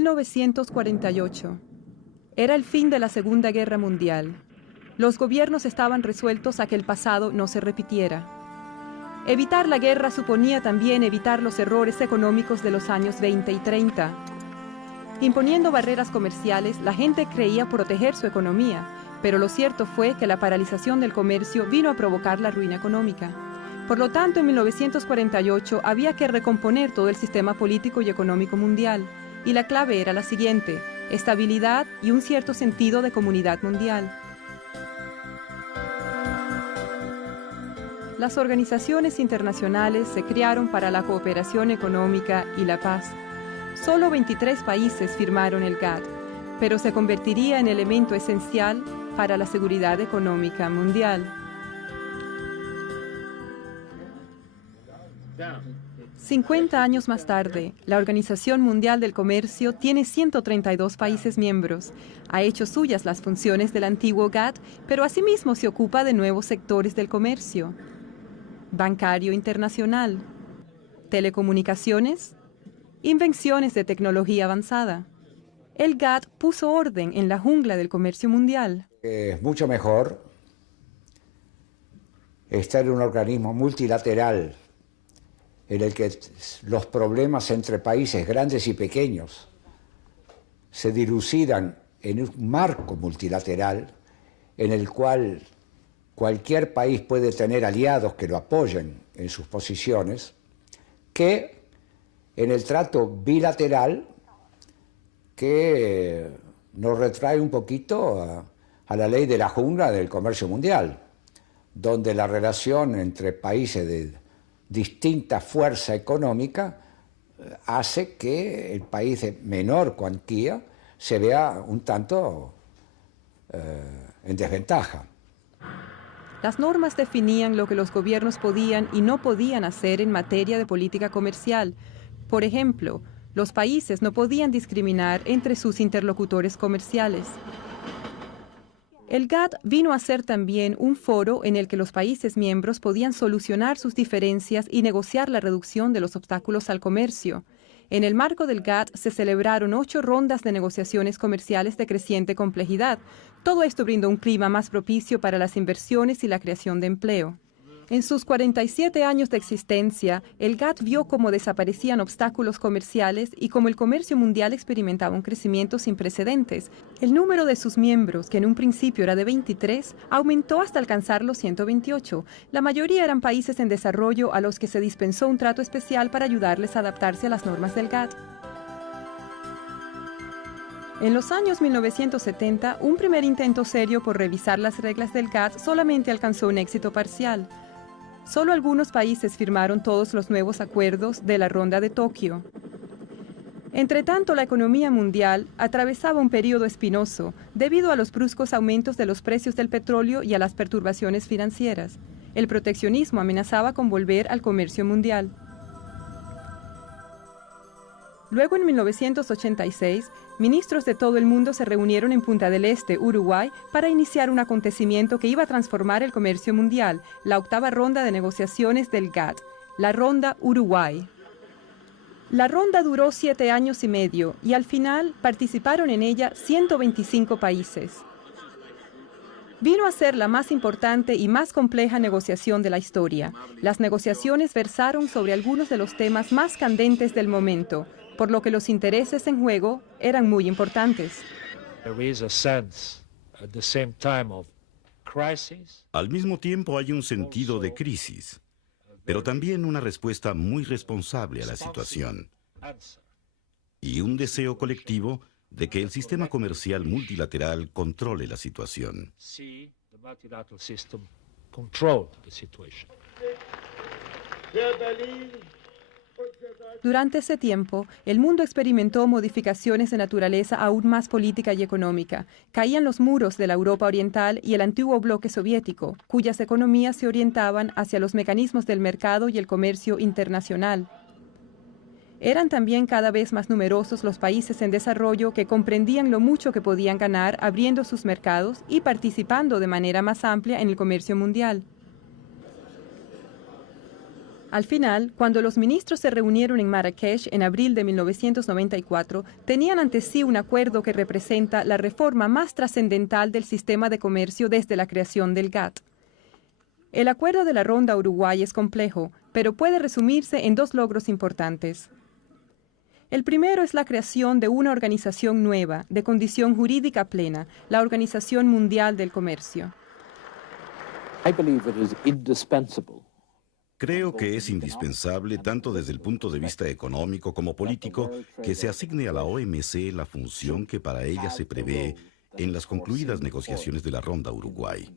1948. Era el fin de la Segunda Guerra Mundial. Los gobiernos estaban resueltos a que el pasado no se repitiera. Evitar la guerra suponía también evitar los errores económicos de los años 20 y 30. Imponiendo barreras comerciales, la gente creía proteger su economía, pero lo cierto fue que la paralización del comercio vino a provocar la ruina económica. Por lo tanto, en 1948 había que recomponer todo el sistema político y económico mundial, y la clave era la siguiente: estabilidad y un cierto sentido de comunidad mundial. Las organizaciones internacionales se crearon para la cooperación económica y la paz. Solo 23 países firmaron el GATT, pero se convertiría en elemento esencial para la seguridad económica mundial. 50 años más tarde, la Organización Mundial del Comercio tiene 132 países miembros. Ha hecho suyas las funciones del antiguo GATT, pero asimismo se ocupa de nuevos sectores del comercio: bancario internacional, telecomunicaciones, invenciones de tecnología avanzada. El GATT puso orden en la jungla del comercio mundial. Es mucho mejor estar en un organismo multilateral en el que los problemas entre países grandes y pequeños se dilucidan en un marco multilateral en el cual cualquier país puede tener aliados que lo apoyen en sus posiciones, que en el trato bilateral que nos retrae un poquito a la ley de la jungla del comercio mundial, donde la relación entre países de distinta fuerza económica hace que el país de menor cuantía se vea un tanto en desventaja. Las normas definían lo que los gobiernos podían y no podían hacer en materia de política comercial. Por ejemplo, los países no podían discriminar entre sus interlocutores comerciales. El GATT vino a ser también un foro en el que los países miembros podían solucionar sus diferencias y negociar la reducción de los obstáculos al comercio. En el marco del GATT se celebraron 8 rondas de negociaciones comerciales de creciente complejidad. Todo esto brindó un clima más propicio para las inversiones y la creación de empleo. En sus 47 años de existencia, el GATT vio cómo desaparecían obstáculos comerciales y cómo el comercio mundial experimentaba un crecimiento sin precedentes. El número de sus miembros, que en un principio era de 23, aumentó hasta alcanzar los 128. La mayoría eran países en desarrollo a los que se dispensó un trato especial para ayudarles a adaptarse a las normas del GATT. En los años 1970, un primer intento serio por revisar las reglas del GATT solamente alcanzó un éxito parcial. Solo algunos países firmaron todos los nuevos acuerdos de la Ronda de Tokio. Entretanto, la economía mundial atravesaba un periodo espinoso debido a los bruscos aumentos de los precios del petróleo y a las perturbaciones financieras. El proteccionismo amenazaba con volver al comercio mundial. Luego, en 1986, ministros de todo el mundo se reunieron en Punta del Este, Uruguay, para iniciar un acontecimiento que iba a transformar el comercio mundial, la 8ª ronda de negociaciones del GATT, la Ronda Uruguay. La ronda duró 7 años y medio y al final participaron en ella 125 países. Vino a ser la más importante y más compleja negociación de la historia. Las negociaciones versaron sobre algunos de los temas más candentes del momento, por lo que los intereses en juego eran muy importantes. Al mismo tiempo hay un sentido de crisis, pero también una respuesta muy responsable a la situación y un deseo colectivo de que el sistema comercial multilateral controle la situación. Durante ese tiempo, el mundo experimentó modificaciones de naturaleza aún más política y económica. Caían los muros de la Europa Oriental y el antiguo bloque soviético, cuyas economías se orientaban hacia los mecanismos del mercado y el comercio internacional. Eran también cada vez más numerosos los países en desarrollo que comprendían lo mucho que podían ganar abriendo sus mercados y participando de manera más amplia en el comercio mundial. Al final, cuando los ministros se reunieron en Marrakech en abril de 1994, tenían ante sí un acuerdo que representa la reforma más trascendental del sistema de comercio desde la creación del GATT. El acuerdo de la Ronda Uruguay es complejo, pero puede resumirse en dos logros importantes. El primero es la creación de una organización nueva, de condición jurídica plena, la Organización Mundial del Comercio. Creo que es indispensable, tanto desde el punto de vista económico como político, que se asigne a la OMC la función que para ella se prevé en las concluidas negociaciones de la Ronda Uruguay.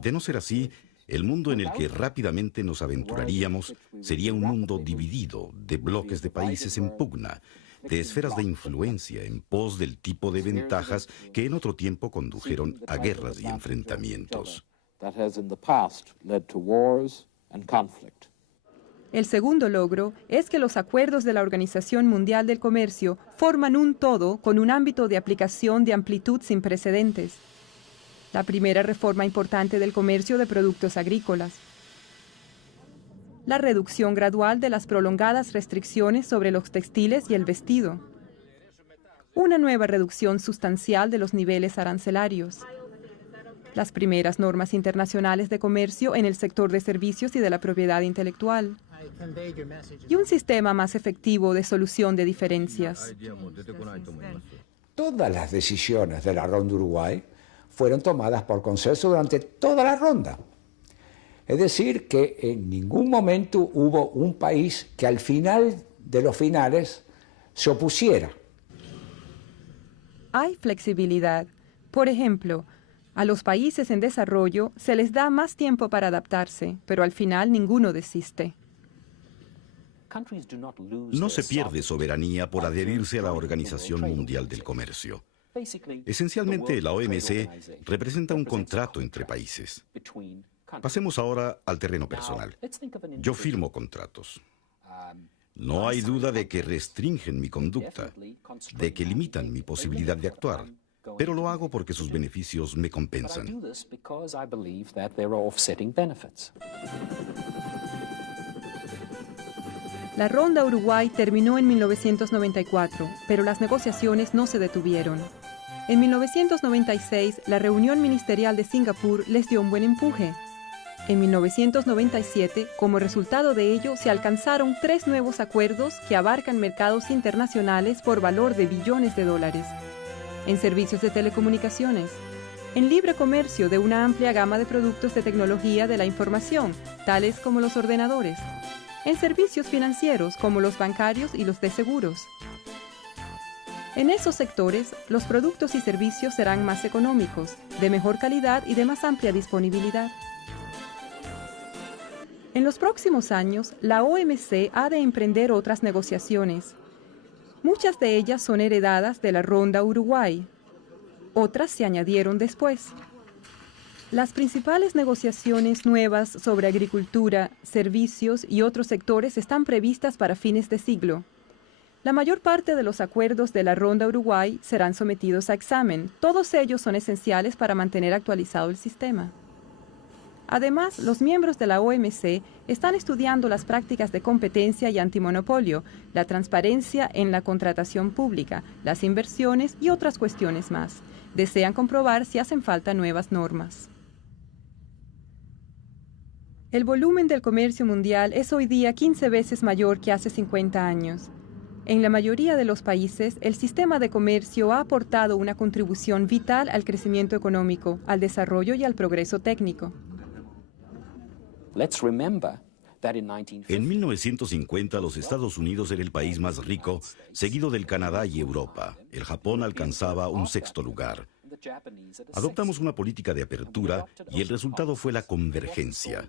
De no ser así, el mundo en el que rápidamente nos aventuraríamos sería un mundo dividido, de bloques de países en pugna, de esferas de influencia en pos del tipo de ventajas que en otro tiempo condujeron a guerras y enfrentamientos. El segundo logro es que los acuerdos de la Organización Mundial del Comercio forman un todo con un ámbito de aplicación de amplitud sin precedentes. La primera reforma importante del comercio de productos agrícolas. La reducción gradual de las prolongadas restricciones sobre los textiles y el vestido. Una nueva reducción sustancial de los niveles arancelarios. Las primeras normas internacionales de comercio en el sector de servicios y de la propiedad intelectual. Y un sistema más efectivo de solución de diferencias. Todas las decisiones de la Ronda Uruguay fueron tomadas por consenso durante toda la ronda. Es decir, que en ningún momento hubo un país que al final de los finales se opusiera. Hay flexibilidad. Por ejemplo, a los países en desarrollo se les da más tiempo para adaptarse, pero al final ninguno desiste. No se pierde soberanía por adherirse a la Organización Mundial del Comercio. Esencialmente, la OMC representa un contrato entre países. Pasemos ahora al terreno personal. Yo firmo contratos. No hay duda de que restringen mi conducta, de que limitan mi posibilidad de actuar, pero lo hago porque sus beneficios me compensan. La Ronda Uruguay terminó en 1994, pero las negociaciones no se detuvieron. En 1996, la reunión ministerial de Singapur les dio un buen empuje. En 1997, como resultado de ello, se alcanzaron 3 nuevos acuerdos que abarcan mercados internacionales por valor de billones de dólares. En servicios de telecomunicaciones, en libre comercio de una amplia gama de productos de tecnología de la información, tales como los ordenadores, en servicios financieros como los bancarios y los de seguros. En esos sectores, los productos y servicios serán más económicos, de mejor calidad y de más amplia disponibilidad. En los próximos años, la OMC ha de emprender otras negociaciones. Muchas de ellas son heredadas de la Ronda Uruguay. Otras se añadieron después. Las principales negociaciones nuevas sobre agricultura, servicios y otros sectores están previstas para fines de siglo. La mayor parte de los acuerdos de la Ronda Uruguay serán sometidos a examen. Todos ellos son esenciales para mantener actualizado el sistema. Además, los miembros de la OMC están estudiando las prácticas de competencia y antimonopolio, la transparencia en la contratación pública, las inversiones y otras cuestiones más. Desean comprobar si hacen falta nuevas normas. El volumen del comercio mundial es hoy día 15 veces mayor que hace 50 años. En la mayoría de los países, el sistema de comercio ha aportado una contribución vital al crecimiento económico, al desarrollo y al progreso técnico. En 1950, los Estados Unidos era el país más rico, seguido del Canadá y Europa. El Japón alcanzaba un 6º lugar. Adoptamos una política de apertura y el resultado fue la convergencia.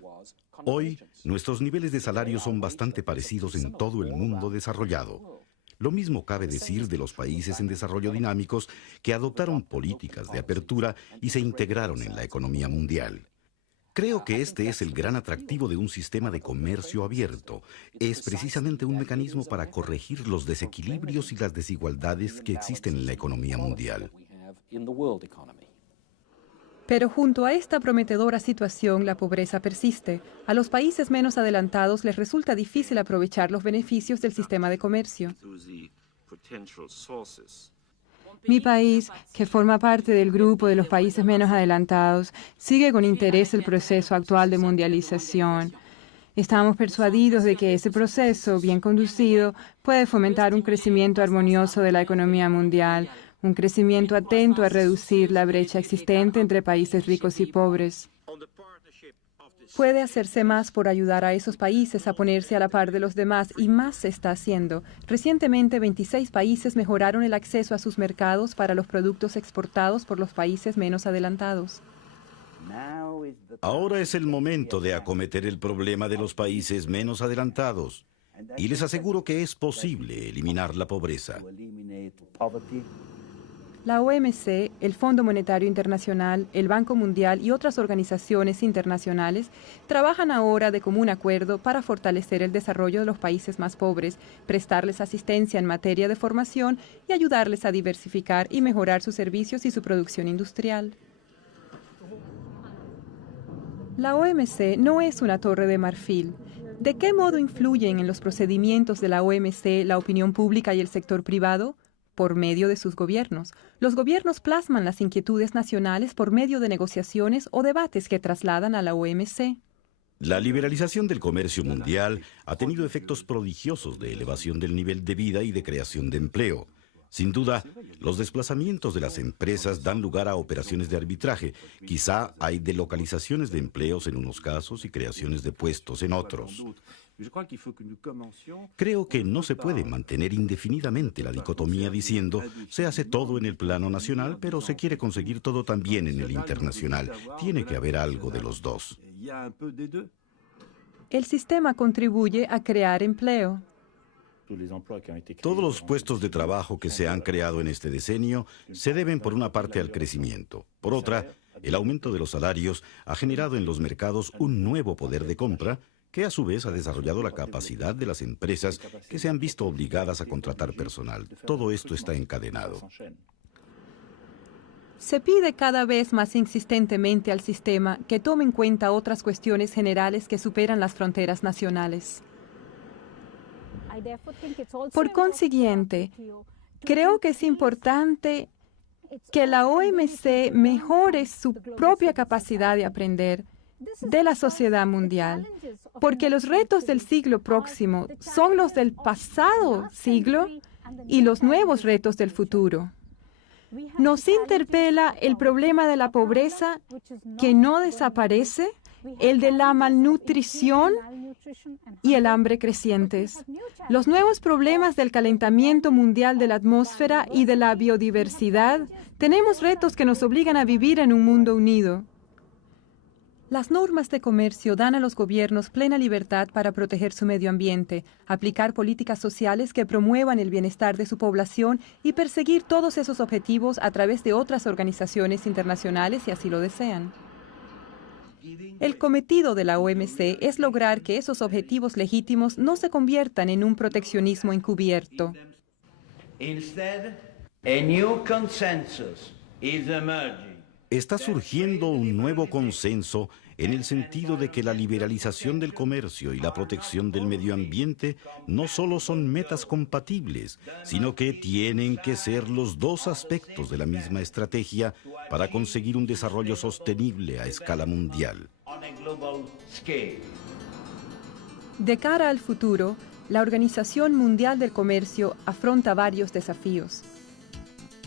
Hoy, nuestros niveles de salario son bastante parecidos en todo el mundo desarrollado. Lo mismo cabe decir de los países en desarrollo dinámicos que adoptaron políticas de apertura y se integraron en la economía mundial. Creo que este es el gran atractivo de un sistema de comercio abierto. Es precisamente un mecanismo para corregir los desequilibrios y las desigualdades que existen en la economía mundial. Pero junto a esta prometedora situación, la pobreza persiste. A los países menos adelantados les resulta difícil aprovechar los beneficios del sistema de comercio. Mi país, que forma parte del grupo de los países menos adelantados, sigue con interés el proceso actual de mundialización. Estamos persuadidos de que ese proceso, bien conducido, puede fomentar un crecimiento armonioso de la economía mundial, un crecimiento atento a reducir la brecha existente entre países ricos y pobres. Puede hacerse más por ayudar a esos países a ponerse a la par de los demás y más se está haciendo. Recientemente, 26 países mejoraron el acceso a sus mercados para los productos exportados por los países menos adelantados. Ahora es el momento de acometer el problema de los países menos adelantados. Y les aseguro que es posible eliminar la pobreza. La OMC, el Fondo Monetario Internacional, el Banco Mundial y otras organizaciones internacionales trabajan ahora de común acuerdo para fortalecer el desarrollo de los países más pobres, prestarles asistencia en materia de formación y ayudarles a diversificar y mejorar sus servicios y su producción industrial. La OMC no es una torre de marfil. ¿De qué modo influyen en los procedimientos de la OMC la opinión pública y el sector privado? Por medio de sus gobiernos. Los gobiernos plasman las inquietudes nacionales por medio de negociaciones o debates que trasladan a la OMC. La liberalización del comercio mundial ha tenido efectos prodigiosos de elevación del nivel de vida y de creación de empleo. Sin duda, los desplazamientos de las empresas dan lugar a operaciones de arbitraje. Quizá hay delocalizaciones de empleos en unos casos y creaciones de puestos en otros. Creo que no se puede mantener indefinidamente la dicotomía diciendo se hace todo en el plano nacional, pero se quiere conseguir todo también en el internacional. Tiene que haber algo de los dos. El sistema contribuye a crear empleo. Todos los puestos de trabajo que se han creado en este decenio se deben por una parte al crecimiento. Por otra, el aumento de los salarios ha generado en los mercados un nuevo poder de compra que a su vez ha desarrollado la capacidad de las empresas que se han visto obligadas a contratar personal. Todo esto está encadenado. Se pide cada vez más insistentemente al sistema que tome en cuenta otras cuestiones generales que superan las fronteras nacionales. Por consiguiente, creo que es importante que la OMC mejore su propia capacidad de aprender de la sociedad mundial, porque los retos del siglo próximo son los del pasado siglo y los nuevos retos del futuro. Nos interpela el problema de la pobreza que no desaparece, el de la malnutrición y el hambre crecientes, los nuevos problemas del calentamiento mundial de la atmósfera y de la biodiversidad. Tenemos retos que nos obligan a vivir en un mundo unido. Las normas de comercio dan a los gobiernos plena libertad para proteger su medio ambiente, aplicar políticas sociales que promuevan el bienestar de su población y perseguir todos esos objetivos a través de otras organizaciones internacionales si así lo desean. El cometido de la OMC es lograr que esos objetivos legítimos no se conviertan en un proteccionismo encubierto. Está surgiendo un nuevo consenso en el sentido de que la liberalización del comercio y la protección del medio ambiente no solo son metas compatibles, sino que tienen que ser los dos aspectos de la misma estrategia para conseguir un desarrollo sostenible a escala mundial. De cara al futuro, la Organización Mundial del Comercio afronta varios desafíos.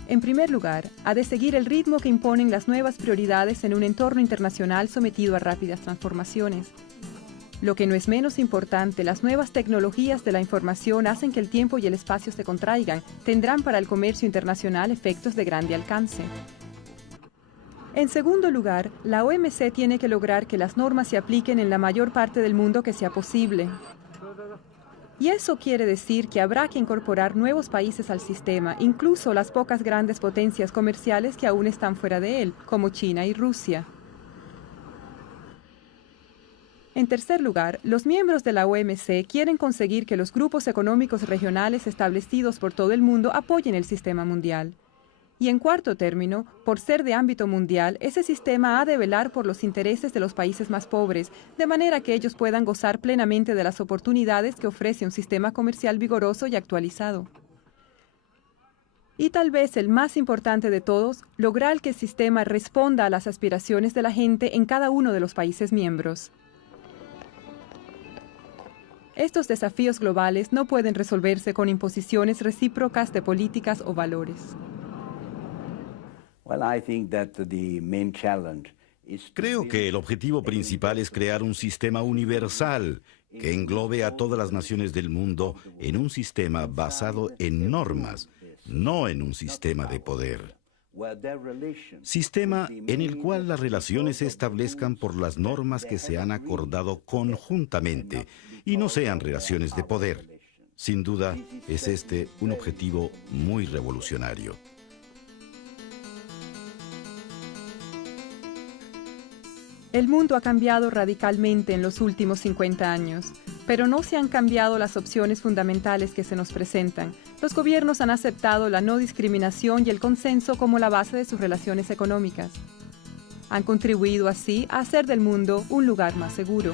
En primer lugar, ha de seguir el ritmo que imponen las nuevas prioridades en un entorno internacional sometido a rápidas transformaciones. Lo que no es menos importante, las nuevas tecnologías de la información hacen que el tiempo y el espacio se contraigan, tendrán para el comercio internacional efectos de grande alcance. En segundo lugar, la OMC tiene que lograr que las normas se apliquen en la mayor parte del mundo que sea posible. Y eso quiere decir que habrá que incorporar nuevos países al sistema, incluso las pocas grandes potencias comerciales que aún están fuera de él, como China y Rusia. En tercer lugar, los miembros de la OMC quieren conseguir que los grupos económicos regionales establecidos por todo el mundo apoyen el sistema mundial. Y en cuarto término, por ser de ámbito mundial, ese sistema ha de velar por los intereses de los países más pobres, de manera que ellos puedan gozar plenamente de las oportunidades que ofrece un sistema comercial vigoroso y actualizado. Y tal vez el más importante de todos, lograr que el sistema responda a las aspiraciones de la gente en cada uno de los países miembros. Estos desafíos globales no pueden resolverse con imposiciones recíprocas de políticas o valores. Creo que el objetivo principal es crear un sistema universal que englobe a todas las naciones del mundo en un sistema basado en normas, no en un sistema de poder. Sistema en el cual las relaciones se establezcan por las normas que se han acordado conjuntamente y no sean relaciones de poder. Sin duda, es este un objetivo muy revolucionario. El mundo ha cambiado radicalmente en los últimos 50 años, pero no se han cambiado las opciones fundamentales que se nos presentan. Los gobiernos han aceptado la no discriminación y el consenso como la base de sus relaciones económicas. Han contribuido así a hacer del mundo un lugar más seguro.